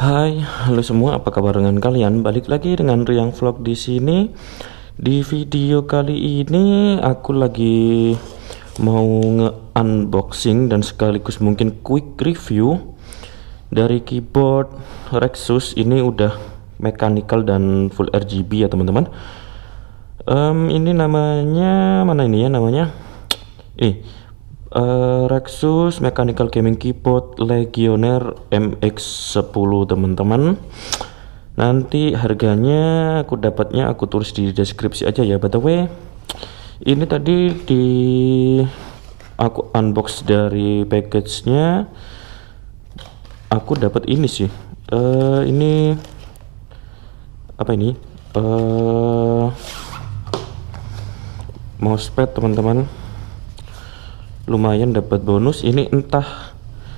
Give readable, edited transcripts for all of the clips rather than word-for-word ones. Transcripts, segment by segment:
Hai, halo semua, apa kabar dengan kalian? Balik lagi dengan Riang Vlog di sini. Di video kali ini aku lagi mau nge-unboxing dan sekaligus mungkin quick review dari keyboard Rexus. Ini udah mechanical dan full RGB ya teman-teman. Ini namanya mana ini ya namanya? Rexus Mechanical Gaming Keyboard Legionnaire MX10 teman-teman. Nanti harganya aku tulis di deskripsi aja ya. By the way, ini tadi aku unbox dari package-nya, aku dapat ini sih. Ini apa ini? Mousepad teman-teman. Lumayan dapat bonus. Ini entah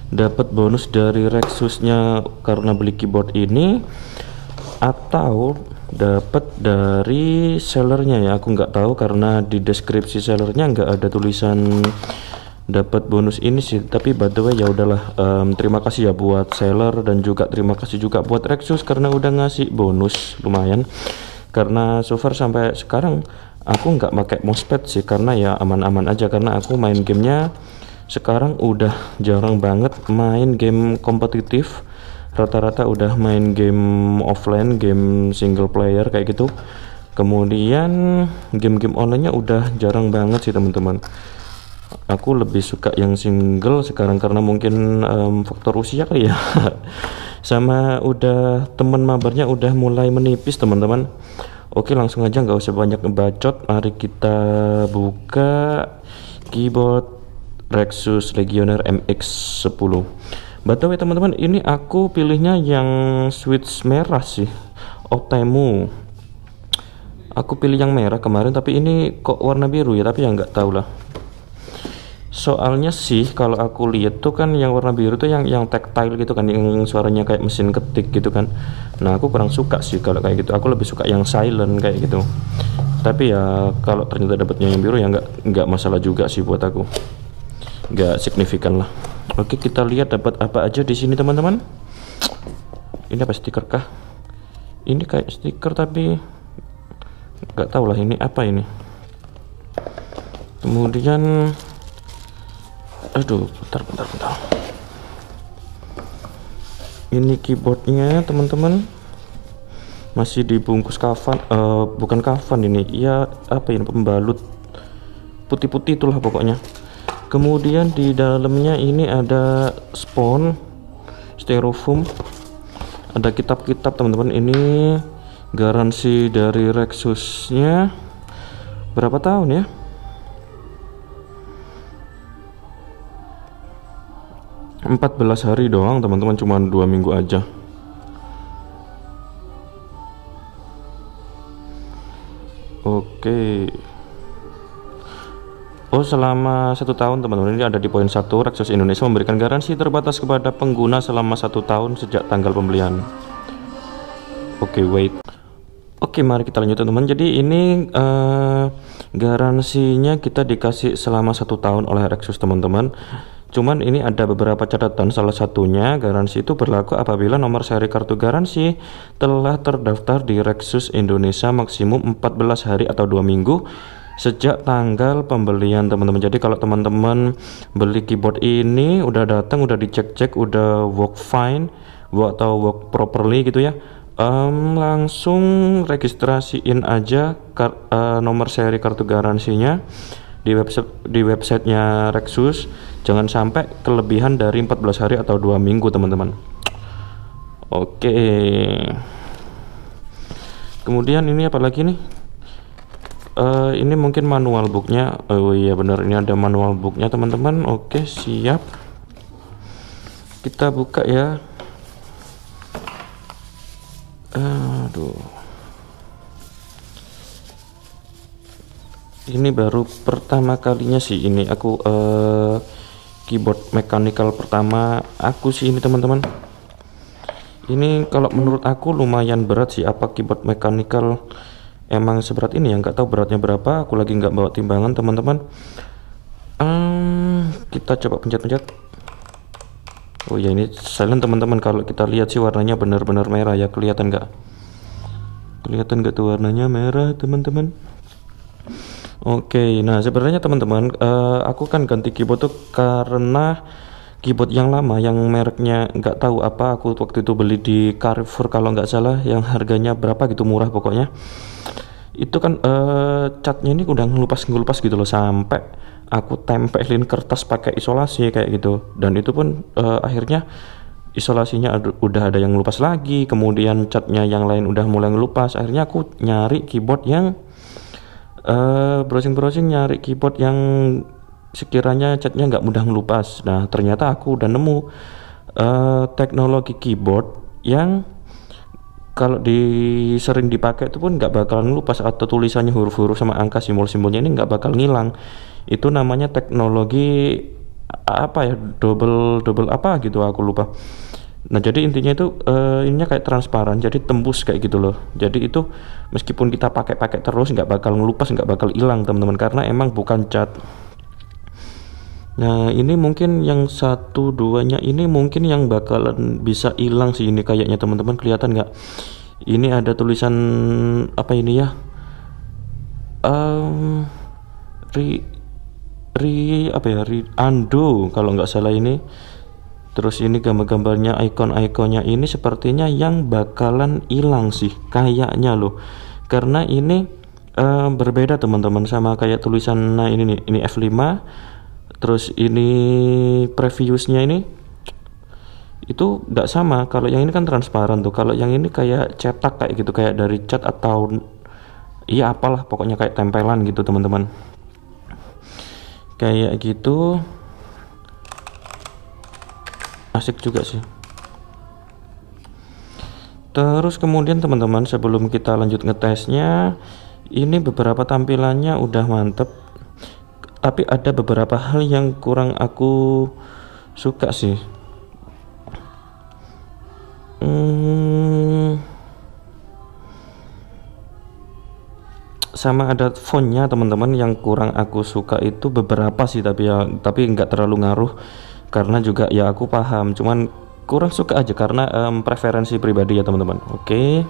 dapat bonus dari Rexusnya karena beli keyboard ini atau dapat dari sellernya ya, aku nggak tahu karena di deskripsi sellernya nggak ada tulisan dapat bonus ini sih. Tapi by the way ya udahlah, terima kasih ya buat seller dan juga terima kasih juga buat Rexus karena udah ngasih bonus lumayan. Karena so far sampai sekarang aku nggak pakai mousepad sih karena ya aman-aman aja, karena aku main gamenya sekarang udah jarang banget main game kompetitif, rata-rata udah main game offline, game single player kayak gitu. Kemudian game-game online-nya udah jarang banget sih teman-teman. Aku lebih suka yang single sekarang karena mungkin faktor usia kali ya. Sama udah temen mabarnya udah mulai menipis teman-teman. Oke, langsung aja nggak usah banyak ngebacot, mari kita buka keyboard Rexus Legionnaire MX10. By the way teman-teman, ini aku pilihnya yang switch merah sih, Optemu. Aku pilih yang merah kemarin, tapi ini kok warna biru ya, tapi ya nggak tahu lah. Soalnya sih kalau aku lihat tuh kan yang warna biru tuh yang tactile gitu kan, yang suaranya kayak mesin ketik gitu kan. Nah aku kurang suka sih kalau kayak gitu, aku lebih suka yang silent kayak gitu. Tapi ya kalau ternyata dapatnya yang biru ya nggak masalah juga sih buat aku, nggak signifikan lah. Oke, kita lihat dapat apa aja di sini teman-teman. Ini apa, stiker kah? Ini kayak stiker tapi nggak tahu lah ini apa ini. Kemudian aduh, bentar. Ini keyboardnya teman-teman, masih dibungkus kafan, bukan kafan ini ya, apa ini, pembalut putih-putih itulah pokoknya. Kemudian di dalamnya ini ada spons styrofoam, ada kitab-kitab teman-teman. Ini garansi dari Rexusnya berapa tahun ya? 14 hari doang teman-teman, cuma 2 minggu aja. Oke. Oh, selama 1 tahun teman-teman. Ini ada di poin 1, Rexus Indonesia memberikan garansi terbatas kepada pengguna selama 1 tahun sejak tanggal pembelian. Oke, wait. Oke, mari kita lanjut teman-teman. Jadi ini garansinya kita dikasih selama 1 tahun oleh Rexus teman-teman. Cuman ini ada beberapa catatan, salah satunya garansi itu berlaku apabila nomor seri kartu garansi telah terdaftar di Rexus Indonesia maksimum 14 hari atau 2 minggu sejak tanggal pembelian teman-teman. Jadi kalau teman-teman beli keyboard ini udah datang, udah dicek-cek, udah work fine atau work properly gitu ya, langsung registrasiin aja nomor seri kartu garansinya di websitenya Rexus. Jangan sampai kelebihan dari 14 hari atau 2 minggu teman-teman. Oke. Kemudian ini apa lagi nih? Ini mungkin manual booknya. Oh iya benar, ini ada manual booknya teman-teman. Oke, siap. Kita buka ya. Aduh, ini baru pertama kalinya sih ini aku keyboard mechanical pertama aku sih ini teman-teman. Ini kalau menurut aku lumayan berat sih. Apa keyboard mechanical emang seberat ini ya? Nggak tahu beratnya berapa, aku lagi nggak bawa timbangan teman-teman. Kita coba pencet-pencet. Oh ya, ini silent teman-teman. Kalau kita lihat sih warnanya benar-benar merah ya. Kelihatan nggak? Kelihatan nggak tuh warnanya merah teman-teman? Oke, nah sebenarnya teman-teman, aku kan ganti keyboard tuh karena keyboard yang lama, yang mereknya nggak tahu apa, aku waktu itu beli di Carrefour kalau nggak salah, yang harganya berapa gitu, murah pokoknya. Itu kan catnya ini udah ngelupas gitu loh, sampai aku tempelin kertas pakai isolasi kayak gitu, dan itu pun akhirnya isolasinya udah ada yang ngelupas lagi, kemudian catnya yang lain udah mulai ngelupas. Akhirnya aku nyari keyboard yang browsing-browsing nyari keyboard yang sekiranya catnya nggak mudah ngelupas. Nah ternyata aku udah nemu teknologi keyboard yang kalau sering dipakai itu pun nggak bakal ngelupas, atau tulisannya huruf-huruf sama angka simbol-simbolnya ini nggak bakal ngilang. Itu namanya teknologi apa ya, double double apa gitu aku lupa. Nah jadi intinya itu ininya kayak transparan, jadi tembus kayak gitu loh. Jadi itu meskipun kita pakai-pakai terus nggak bakal ngelupas, nggak bakal hilang teman-teman, karena emang bukan cat. Nah ini mungkin yang satu duanya ini mungkin yang bakalan bisa hilang sih ini kayaknya teman-teman. Kelihatan nggak? Ini ada tulisan apa ini ya? Um, ri apa ya? Ando kalau nggak salah ini. Terus ini gambar-gambarnya, icon-iconnya ini sepertinya yang bakalan hilang sih kayaknya loh, karena ini berbeda teman-teman sama kayak tulisan. Nah ini nih, ini F5, terus ini previousnya ini itu nggak sama. Kalau yang ini kan transparan tuh, kalau yang ini kayak cetak kayak gitu, kayak dari cat atau iya apalah pokoknya kayak tempelan gitu teman-teman, kayak gitu. Asik juga sih. Terus kemudian teman-teman, sebelum kita lanjut ngetesnya, ini beberapa tampilannya udah mantep, tapi ada beberapa hal yang kurang aku suka sih. Sama ada fontnya teman-teman yang kurang aku suka itu beberapa sih, tapi nggak terlalu ngaruh karena juga ya aku paham, cuman kurang suka aja karena preferensi pribadi ya teman-teman. Oke,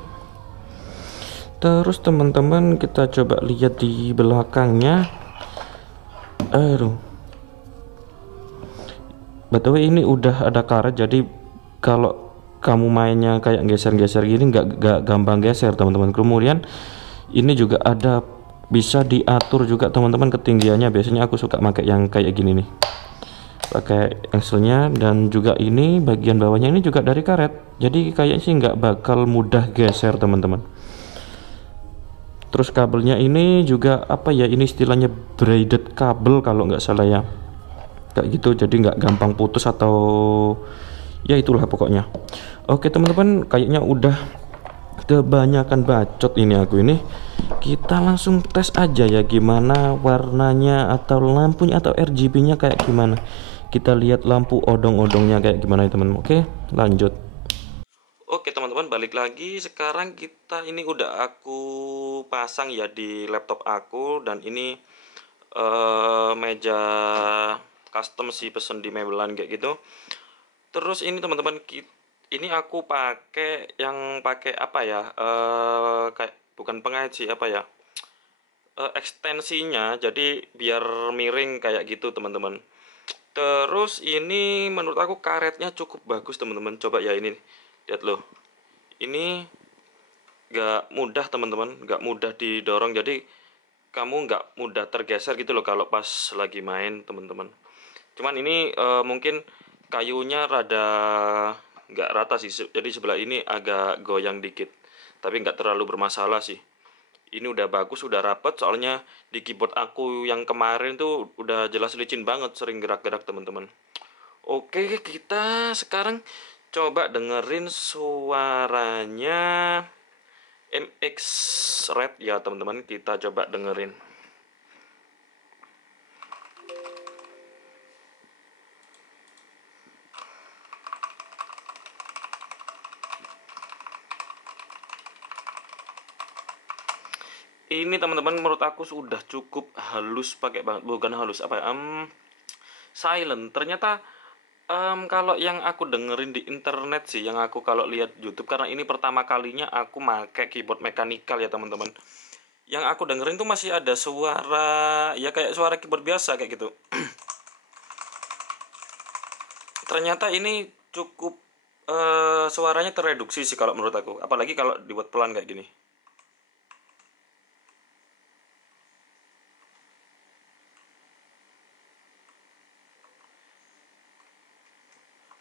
terus teman-teman kita coba lihat di belakangnya. Aduh, btw ini udah ada karet, jadi kalau kamu mainnya kayak geser-geser gini nggak gampang geser teman-teman. Kemudian ini juga ada bisa diatur juga teman-teman ketinggiannya. Biasanya aku suka pakai yang kayak gini nih, pakai engselnya. Dan juga ini bagian bawahnya ini juga dari karet, jadi kayaknya sih nggak bakal mudah geser teman-teman. Terus kabelnya ini juga apa ya, ini istilahnya braided kabel kalau nggak salah ya, kayak gitu, jadi nggak gampang putus atau ya itulah pokoknya. Oke teman-teman, kayaknya udah kebanyakan bacot ini aku ini. Kita langsung tes aja ya gimana warnanya atau lampunya atau RGB nya kayak gimana. Kita lihat lampu odong-odongnya kayak gimana ya teman-teman. Oke lanjut. Oke teman-teman, balik lagi. Sekarang kita ini udah aku pasang ya di laptop aku, dan ini meja custom sih, pesen di Maybelline kayak gitu. Terus ini teman-teman, ini aku pakai yang pakai apa ya, kayak bukan pengait sih, apa ya, ekstensinya, jadi biar miring kayak gitu teman-teman. Terus ini menurut aku karetnya cukup bagus teman-teman. Coba ya ini, lihat loh, ini gak mudah teman-teman, gak mudah didorong, jadi kamu nggak mudah tergeser gitu loh kalau pas lagi main teman-teman. Cuman ini mungkin kayunya rada nggak rata sih, jadi sebelah ini agak goyang dikit, tapi nggak terlalu bermasalah sih. Ini udah bagus, udah rapet, soalnya di keyboard aku yang kemarin tuh udah jelas licin banget, sering gerak-gerak teman-teman. Oke, kita sekarang coba dengerin suaranya MX Red ya teman-teman. Kita coba dengerin. Ini teman-teman menurut aku sudah cukup halus, pakai banget, bukan halus apa ya, silent. Ternyata kalau yang aku dengerin di internet sih, yang aku kalau lihat YouTube, karena ini pertama kalinya aku pakai keyboard mekanikal ya teman-teman. Yang aku dengerin tuh masih ada suara, ya kayak suara keyboard biasa kayak gitu. Ternyata ini cukup suaranya tereduksi sih kalau menurut aku. Apalagi kalau dibuat pelan kayak gini.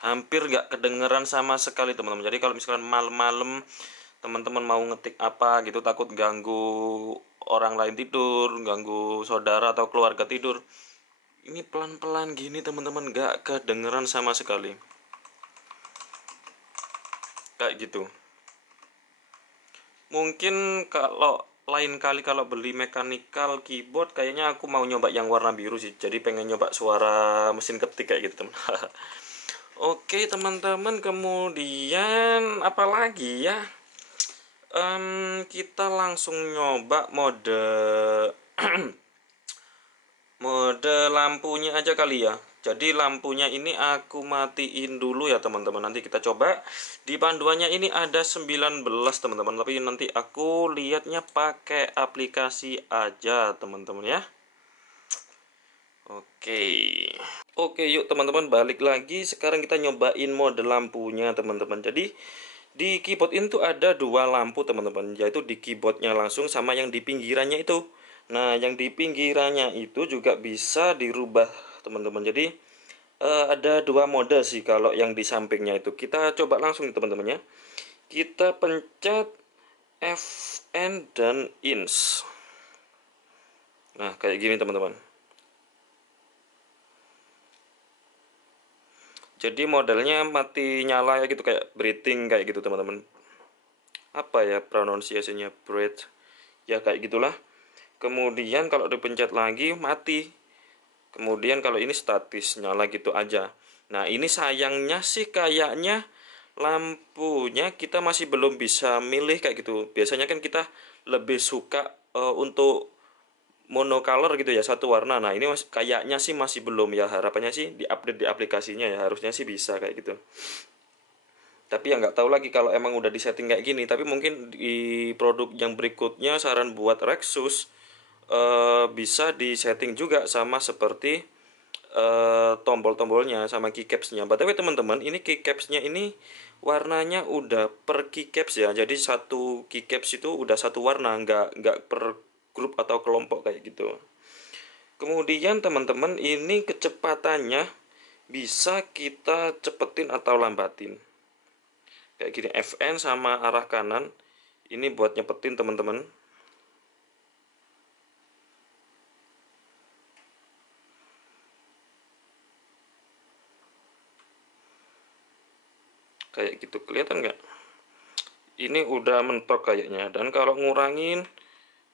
Hampir nggak kedengeran sama sekali teman-teman. Jadi kalau misalkan malam-malam teman-teman mau ngetik apa gitu, takut ganggu orang lain tidur, ganggu saudara atau keluarga tidur, ini pelan-pelan gini teman-teman, nggak kedengeran sama sekali kayak gitu. Mungkin kalau lain kali kalau beli mechanical keyboard, kayaknya aku mau nyoba yang warna biru sih, jadi pengen nyoba suara mesin ketik kayak gitu teman. Oke teman-teman, kemudian apa lagi ya? Kita langsung nyoba mode mode lampunya aja kali ya. Jadi lampunya ini aku matiin dulu ya teman-teman. Nanti kita coba. Di panduannya ini ada 19 teman-teman, tapi nanti aku lihatnya pakai aplikasi aja teman-teman ya. Oke. Oke, yuk teman-teman, balik lagi. Sekarang kita nyobain mode lampunya teman-teman. Jadi di keyboard itu ada dua lampu teman-teman, yaitu di keyboardnya langsung sama yang di pinggirannya itu. Nah, yang di pinggirannya itu juga bisa dirubah teman-teman. Jadi ada dua mode sih kalau yang di sampingnya itu. Kita coba langsung nih teman-teman ya. Kita pencet Fn dan ins. Nah, kayak gini teman-teman. Jadi modelnya mati nyala ya gitu, kayak breathing kayak gitu teman-teman. Apa ya pronunciasinya, breath ya kayak gitulah. Kemudian kalau dipencet lagi mati. Kemudian kalau ini statis nyala gitu aja. Nah, ini sayangnya sih kayaknya lampunya kita masih belum bisa milih kayak gitu. Biasanya kan kita lebih suka untuk monocolor gitu ya, satu warna. Nah, ini kayaknya sih masih belum ya. Harapannya sih diupdate di aplikasinya ya, harusnya sih bisa kayak gitu. Tapi ya nggak tahu lagi kalau emang udah disetting kayak gini. Tapi mungkin di produk yang berikutnya, saran buat Rexus, bisa disetting juga sama seperti tombol-tombolnya sama keycapsnya. Btw teman-teman, ini keycapsnya ini warnanya udah per keycaps ya. Jadi satu keycaps itu udah satu warna, nggak per grup atau kelompok kayak gitu. Kemudian teman-teman, ini kecepatannya bisa kita cepetin atau lambatin. Kayak gini, Fn sama arah kanan. Ini buat nyepetin teman-teman. Kayak gitu, kelihatan nggak? Ini udah mentok kayaknya. Dan kalau ngurangin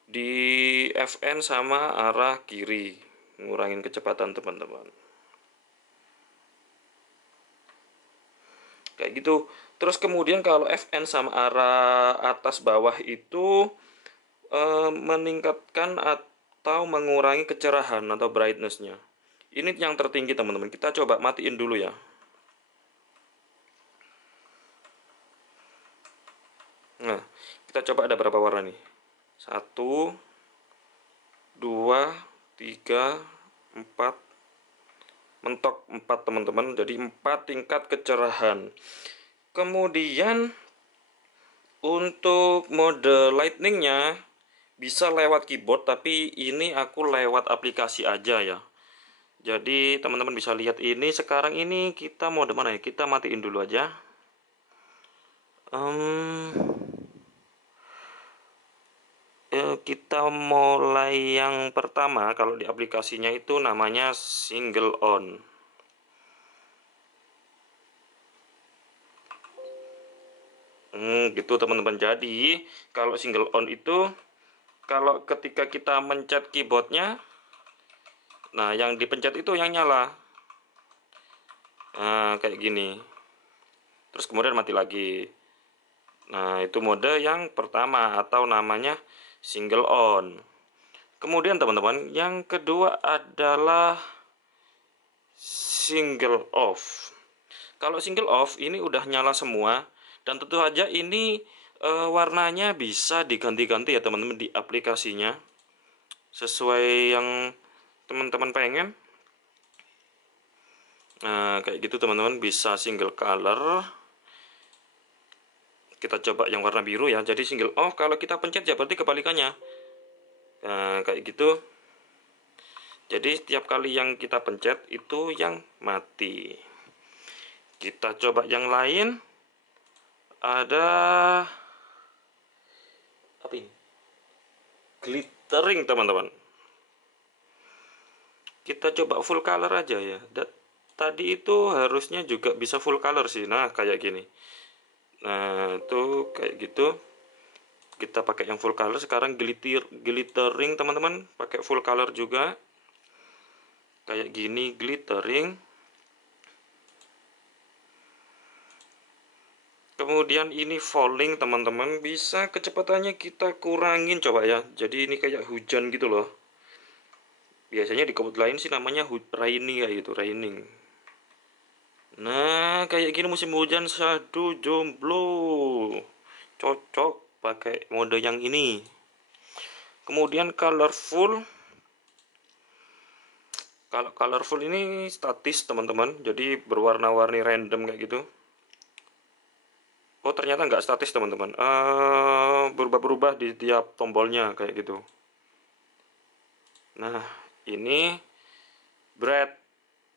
di Fn sama arah kiri, ngurangin kecepatan teman-teman. Kayak gitu. Terus kemudian kalau Fn sama arah atas bawah itu meningkatkan atau mengurangi kecerahan atau brightnessnya. Ini yang tertinggi teman-teman. Kita coba matiin dulu ya. Nah, kita coba ada berapa warna nih? 1, 2, 3, 4. Mentok 4 teman-teman. Jadi 4 tingkat kecerahan. Kemudian untuk mode lightningnya bisa lewat keyboard, tapi ini aku lewat aplikasi aja ya. Jadi teman-teman bisa lihat ini sekarang ini kita mode mana ya? Kita matiin dulu aja. Kita mulai yang pertama. Kalau di aplikasinya itu namanya single on. Gitu teman-teman. Jadi kalau single on itu kalau ketika kita mencet keyboardnya, nah yang dipencet itu yang nyala. Nah kayak gini. Terus kemudian mati lagi. Nah itu mode yang pertama atau namanya single on. Kemudian teman-teman, yang kedua adalah single off. Kalau single off ini udah nyala semua, dan tentu saja ini warnanya bisa diganti-ganti ya teman-teman di aplikasinya sesuai yang teman-teman pengen. Nah kayak gitu teman-teman, bisa single color. Kita coba yang warna biru ya. Jadi single off kalau kita pencet ya berarti kebalikannya. Nah kayak gitu. Jadi setiap kali yang kita pencet itu yang mati. Kita coba yang lain. Ada apa ini? Glittering teman-teman. Kita coba full color aja ya. Tadi itu harusnya juga bisa full color sih. Nah kayak gini. Nah itu kayak gitu. Kita pakai yang full color. Sekarang glittering teman-teman, pakai full color juga. Kayak gini glittering. Kemudian ini falling teman-teman, bisa kecepatannya kita kurangin coba ya. Jadi ini kayak hujan gitu loh. Biasanya di komputer lain sih namanya raining kayak gitu, raining. Nah kayak gini musim hujan, sadu jomblo, cocok pakai mode yang ini. Kemudian colorful. Kalau colorful ini statis teman-teman, jadi berwarna-warni random kayak gitu. Oh ternyata nggak statis teman-teman, berubah-berubah di tiap tombolnya kayak gitu. Nah ini bright,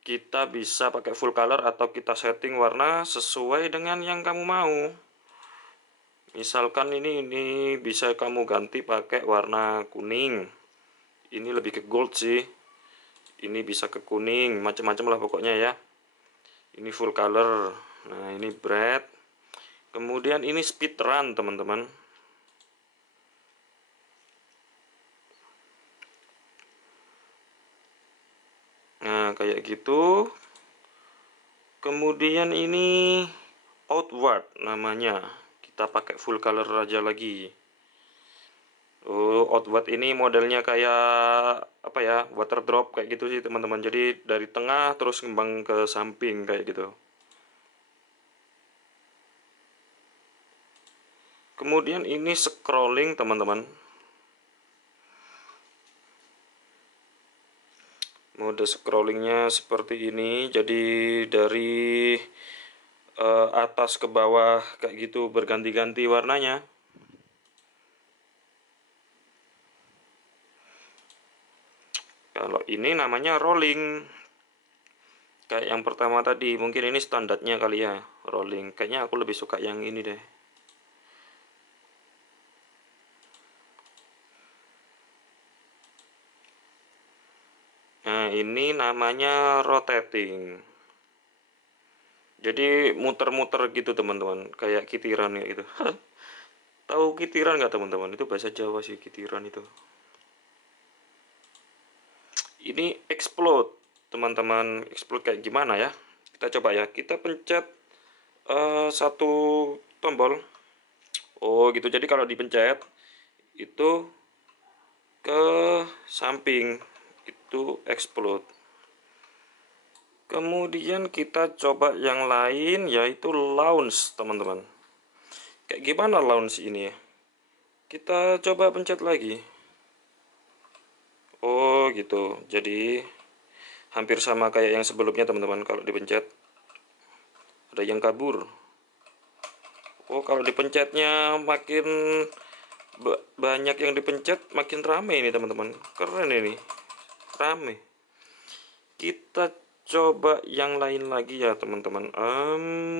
kita bisa pakai full color atau kita setting warna sesuai dengan yang kamu mau. Misalkan ini bisa kamu ganti pakai warna kuning. Ini lebih ke gold sih. Ini bisa ke kuning, macam-macam lah pokoknya ya. Ini full color. Nah ini bright. Kemudian ini speed run teman-teman. Nah kayak gitu. Kemudian ini outward namanya. Kita pakai full color aja lagi. Oh, outward ini modelnya kayak apa ya? Water drop kayak gitu sih teman-teman. Jadi dari tengah terus ngembang ke samping kayak gitu. Kemudian ini scrolling teman-teman. Mode scrollingnya seperti ini. Jadi dari atas ke bawah kayak gitu berganti-ganti warnanya. Kalau ini namanya rolling. Kayak yang pertama tadi, mungkin ini standarnya kali ya, rolling. Kayaknya aku lebih suka yang ini deh. Nah, ini namanya rotating. Jadi muter-muter gitu teman-teman, kayak kitiran ya gitu. Tahu kitiran nggak teman-teman? Itu bahasa Jawa sih kitiran itu. Ini explode teman-teman, explode kayak gimana ya? Kita coba ya, kita pencet satu tombol. Oh gitu, jadi kalau dipencet itu ke samping itu explode. Kemudian kita coba yang lain yaitu launch teman-teman. Kayak gimana launch ini ya? Kita coba pencet lagi. Oh gitu, jadi hampir sama kayak yang sebelumnya teman-teman. Kalau dipencet ada yang kabur. Oh kalau dipencetnya makin banyak yang dipencet makin rame ini teman-teman. Keren ini, rame. Kita coba yang lain lagi ya teman-teman.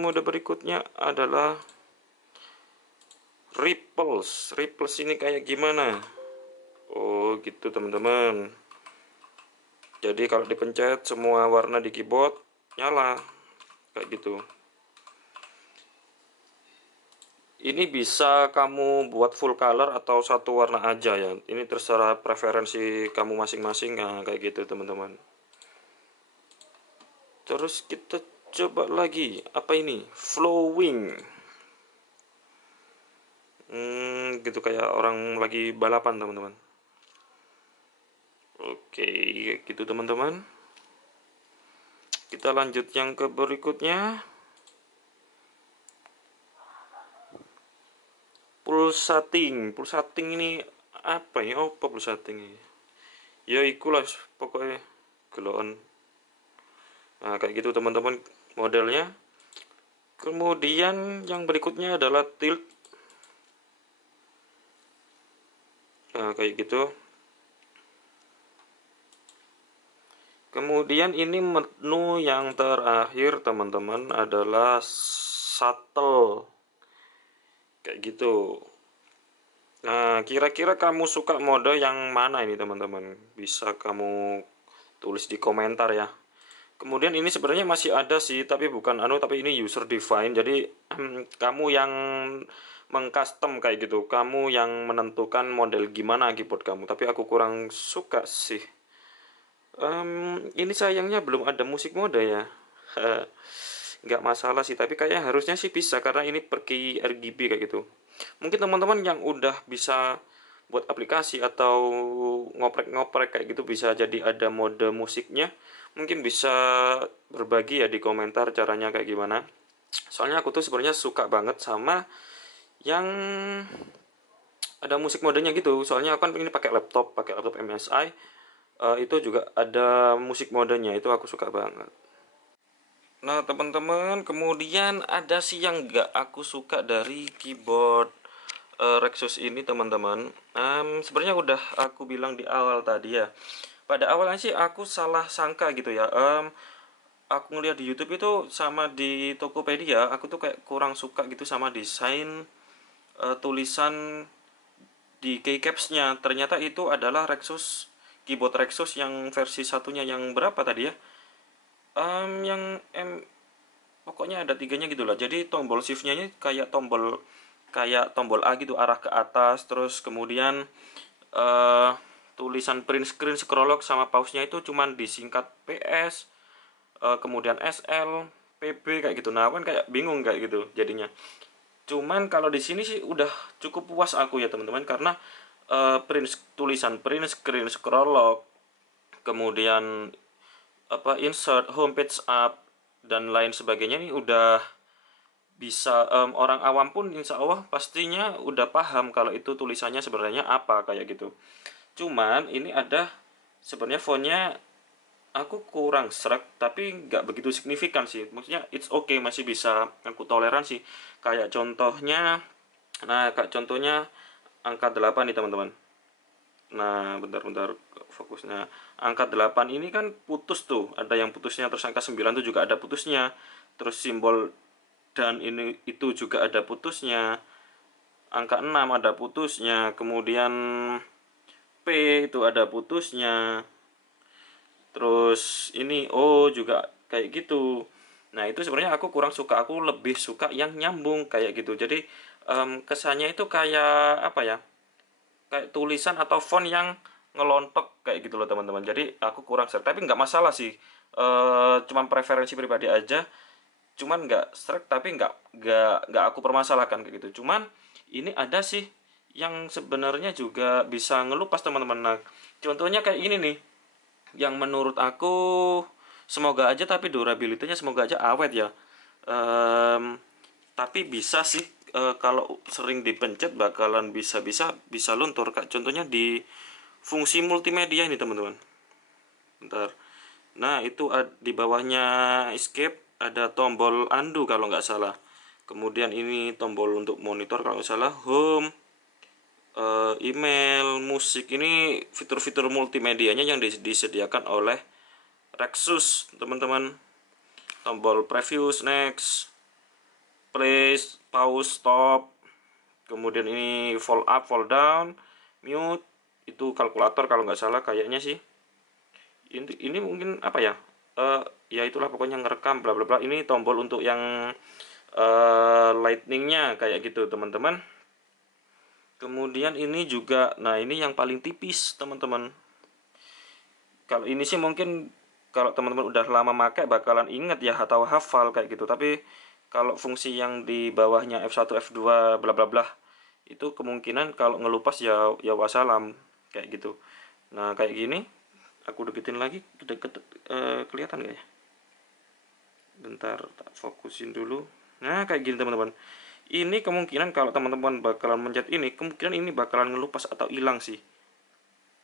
Mode berikutnya adalah ripples. Ripples ini kayak gimana? Oh gitu teman-teman. Jadi kalau dipencet semua warna di keyboard nyala kayak gitu. Ini bisa kamu buat full color atau satu warna aja ya. Ini terserah preferensi kamu masing-masing, nah, kayak gitu teman-teman. Terus kita coba lagi, apa ini? Flowing. Gitu kayak orang lagi balapan teman-teman. Oke, gitu teman-teman. Kita lanjut yang ke berikutnya. Pulsating. Pulsating ini apa ya? Oh, apa pulsating ini? Ya ikulah pokoknya gelokan. Nah, kayak gitu teman-teman modelnya. Kemudian yang berikutnya adalah tilt. Nah, kayak gitu. Kemudian ini menu yang terakhir teman-teman adalah shuttle. Kayak gitu. Nah, kira-kira kamu suka mode yang mana ini teman-teman? Bisa kamu tulis di komentar ya. Kemudian ini sebenarnya masih ada sih, tapi bukan tapi ini user define. Jadi kamu yang mengcustom kayak gitu. Kamu yang menentukan model gimana keyboard kamu. Tapi aku kurang suka sih. Ini sayangnya belum ada musik mode ya. Nggak masalah sih, tapi kayaknya harusnya sih bisa karena ini per key RGB kayak gitu. Mungkin teman-teman yang udah bisa buat aplikasi atau ngoprek-ngoprek kayak gitu bisa jadi ada mode musiknya. Mungkin bisa berbagi ya di komentar caranya kayak gimana. Soalnya aku tuh sebenarnya suka banget sama yang ada musik modenya gitu. Soalnya aku kan ini pakai laptop MSI. Itu juga ada musik modenya, itu aku suka banget. Nah teman-teman, kemudian ada sih yang nggak aku suka dari keyboard Rexus ini teman-teman. Sebenarnya udah aku bilang di awal tadi ya. Pada awalnya sih aku salah sangka gitu ya. Aku ngeliat di YouTube itu sama di Tokopedia, aku tuh kayak kurang suka gitu sama desain tulisan di keycaps-nya. Ternyata itu adalah Rexus, keyboard Rexus yang versi satunya yang berapa tadi ya? Yang pokoknya ada tiganya gitulah. Jadi tombol shiftnya ini kayak tombol A gitu arah ke atas. Terus kemudian eh tulisan print screen scroll lock sama pause-nya itu cuman disingkat PS, kemudian SL, PB kayak gitu. Nah kan kayak bingung kayak gitu jadinya. Cuman kalau di sini sih udah cukup puas aku ya teman-teman karena tulisan print screen scroll lock, kemudian insert homepage up dan lain sebagainya ini udah bisa orang awam pun insya Allah pastinya udah paham kalau itu tulisannya sebenarnya apa kayak gitu. Cuman ini ada sebenarnya fontnya aku kurang serak tapi nggak begitu signifikan sih. Maksudnya it's okay, masih bisa aku toleransi. Kayak contohnya angka 8 nih teman-teman. Nah, bentar-bentar fokusnya. Angka 8 ini kan putus tuh. Ada yang putusnya, terus angka 9 tuh juga ada putusnya. Terus simbol dan ini itu juga ada putusnya. Angka 6 ada putusnya. Kemudian P itu ada putusnya. Terus ini O juga kayak gitu. Nah, itu sebenarnya aku kurang suka. Aku lebih suka yang nyambung kayak gitu. Jadi kesannya itu kayak apa ya? Kayak tulisan atau font yang ngelontok kayak gitu loh teman-teman. Jadi aku kurang serk, tapi nggak masalah sih. Cuman preferensi pribadi aja. Cuman nggak serk, tapi nggak aku permasalahkan kayak gitu. Cuman ini ada sih yang sebenarnya juga bisa ngelupas teman-teman. Nah, contohnya kayak ini nih, yang menurut aku semoga aja tapi durability-nya semoga aja awet ya. Em, tapi bisa sih kalau sering dipencet bakalan bisa luntur kak. Contohnya di fungsi multimedia ini teman-teman. Bentar. Nah itu di bawahnya escape ada tombol undo kalau nggak salah. Kemudian ini tombol untuk monitor kalau nggak salah, home, email, musik. Ini fitur-fitur multimedianya yang disediakan oleh Rexus teman-teman. Tombol preview, next, play, pause, stop. Kemudian ini fold up, fold down, mute. Itu kalkulator kalau nggak salah kayaknya sih. Ini mungkin apa ya? Ya itulah pokoknya ngerekam bla bla bla. Ini tombol untuk yang lightningnya kayak gitu teman-teman. Kemudian ini juga, nah ini yang paling tipis teman-teman. Kalau ini sih mungkin kalau teman-teman udah lama pakai bakalan inget ya atau hafal kayak gitu. Tapi kalau fungsi yang di bawahnya F1, F2 bla bla bla itu kemungkinan kalau ngelupas ya ya wassalam kayak gitu. Nah, kayak gini aku deketin lagi deket, kelihatan nggak ya? Bentar, tak fokusin dulu. Nah, kayak gini teman-teman. Ini kemungkinan kalau teman-teman bakalan mencet ini, kemungkinan ini bakalan ngelupas atau hilang sih.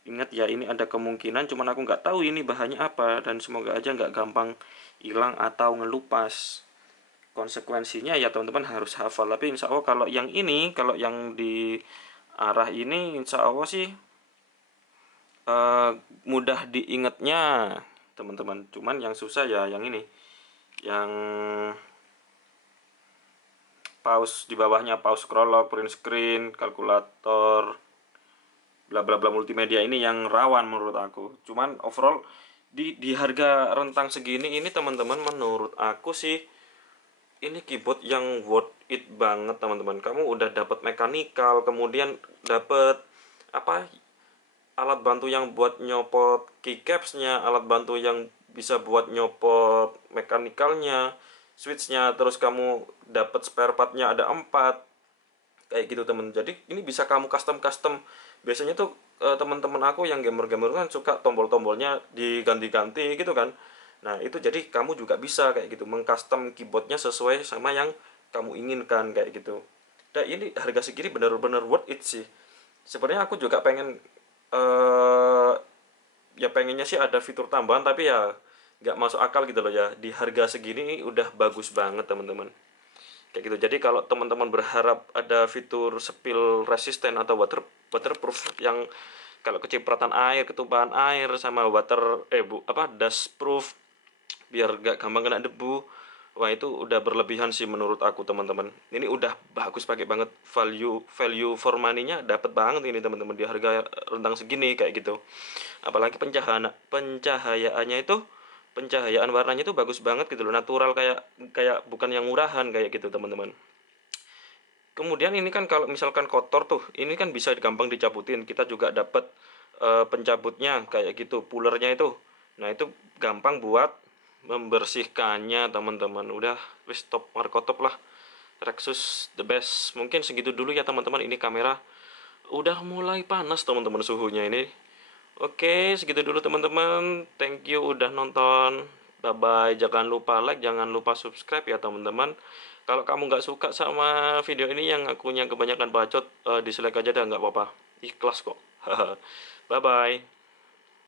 Ingat ya, ini ada kemungkinan, cuman aku nggak tahu ini bahannya apa, dan semoga aja nggak gampang hilang atau ngelupas. Konsekuensinya ya teman-teman harus hafal. Tapi insya Allah kalau yang ini, kalau yang di arah ini, insya Allah sih mudah diingatnya teman-teman. Cuman yang susah ya yang ini, yang pause di bawahnya, pause scroll lock, print screen, kalkulator, bla bla bla multimedia ini yang rawan menurut aku. Cuman overall di harga rentang segini ini teman-teman menurut aku sih ini keyboard yang worth it banget teman-teman. Kamu udah dapat mechanical, kemudian dapat apa, alat bantu yang buat nyopot keycapsnya, alat bantu yang bisa buat nyopot mechanical-nya, switch-nya, terus kamu dapat spare part-nya ada 4 kayak gitu temen. Jadi ini bisa kamu custom custom. Biasanya tuh teman-teman aku yang gamer-gamer kan suka tombol-tombolnya diganti-ganti gitu kan. Nah itu jadi kamu juga bisa kayak gitu mengcustom keyboardnya sesuai sama yang kamu inginkan kayak gitu. Dan ini harga segini bener-bener worth it sih. Sebenarnya aku juga pengen eh ya pengennya sih ada fitur tambahan tapi ya nggak masuk akal gitu loh ya, di harga segini udah bagus banget teman-teman kayak gitu. Jadi kalau teman-teman berharap ada fitur spill resistant atau waterproof yang kalau kecipratan air, ketumpahan air, sama dust proof biar gak gampang kena debu, wah itu udah berlebihan sih menurut aku teman-teman. Ini udah bagus, pakai banget, value value for money-nya dapat banget ini teman-teman di harga rentang segini kayak gitu. Apalagi pencahayaannya itu, pencahayaan warnanya itu bagus banget gitu loh, natural, kayak kayak bukan yang murahan kayak gitu teman-teman. Kemudian ini kan kalau misalkan kotor tuh, ini kan bisa gampang dicabutin. Kita juga dapat pencabutnya kayak gitu, pulernya itu. Nah, itu gampang buat membersihkannya, teman-teman. Udah, wis top markotop lah. Rexus the best. Mungkin segitu dulu ya, teman-teman. Ini kamera udah mulai panas, teman-teman, suhunya ini. Oke, segitu dulu teman-teman. Thank you udah nonton. Bye-bye. Jangan lupa like, jangan lupa subscribe ya teman-teman. Kalau kamu nggak suka sama video ini yang akunya kebanyakan bacot, dislike aja dah, nggak apa-apa. Ikhlas kok. Bye-bye.